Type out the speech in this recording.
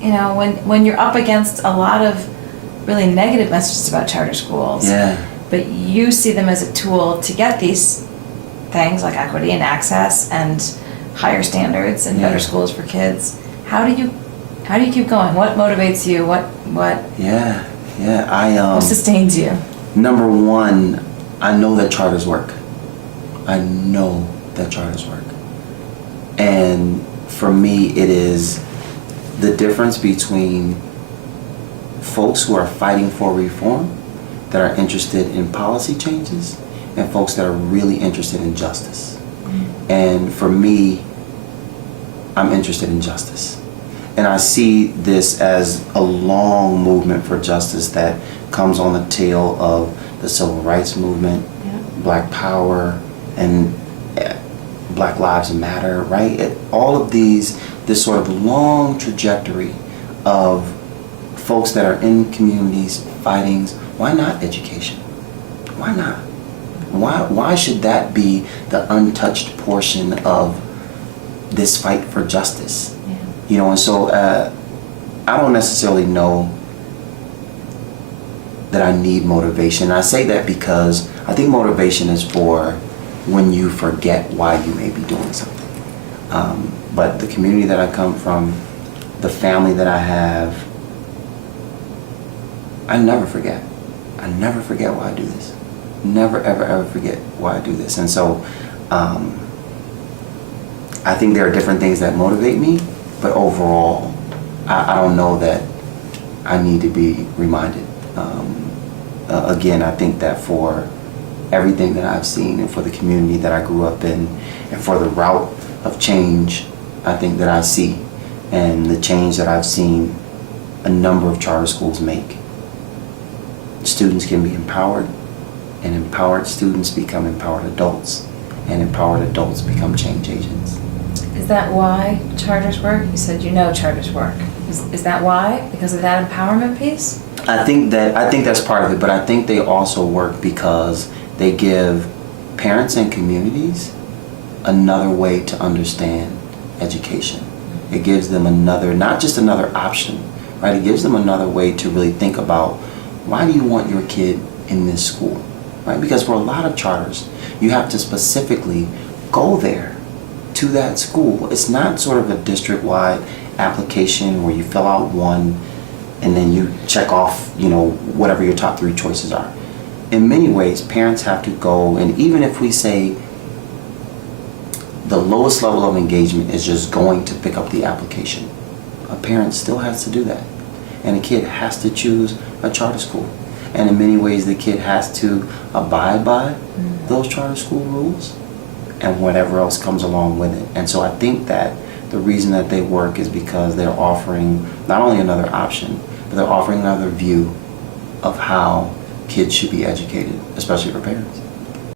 You know, when you're up against a lot of really negative messages about charter schools, but you see them as a tool to get these things like equity and access and higher standards and better schools for kids. How do you keep going? What motivates you? What sustains you? Number one, I know that charters work. And for me, it is the difference between folks who are fighting for reform, that are interested in policy changes, and folks that are really interested in justice. And for me, I'm interested in justice. And I see this as a long movement for justice that comes on the tail of the civil rights movement, Black Power, and Black Lives Matter, right? All of this sort of long trajectory of folks that are in communities fighting. Why not education? Why not? Why should that be the untouched portion of this fight for justice? You know, and so I don't necessarily know that I need motivation. I say that because I think motivation is for when you forget why you may be doing something. But the community that I come from, the family that I have, I never forget. I never forget why I do this. Never, ever, ever forget why I do this. And so I think there are different things that motivate me, but overall, I don't know that I need to be reminded. Again, I think that for everything that I've seen and for the community that I grew up in and for the route of change I think that I see and the change that I've seen a number of charter schools make, students can be empowered, and empowered students become empowered adults, and empowered adults become change agents. Is that why charters work? You said you know charters work. Is that why? Because of that empowerment piece? I think that's part of it, but I think they also work because they give parents and communities another way to understand education. It gives them another, not just another option, right? It gives them another way to really think about, why do you want your kid in this school, right? Because for a lot of charters, you have to specifically go there to that school. It's not sort of a district-wide application where you fill out one and then you check off, whatever your top 3 choices are. In many ways, parents have to go, and even if we say the lowest level of engagement is just going to pick up the application, a parent still has to do that. And a kid has to choose a charter school. And in many ways, the kid has to abide by those charter school rules and whatever else comes along with it. And so I think that the reason that they work is because they're offering not only another option, but they're offering another view of how kids should be educated, especially for parents.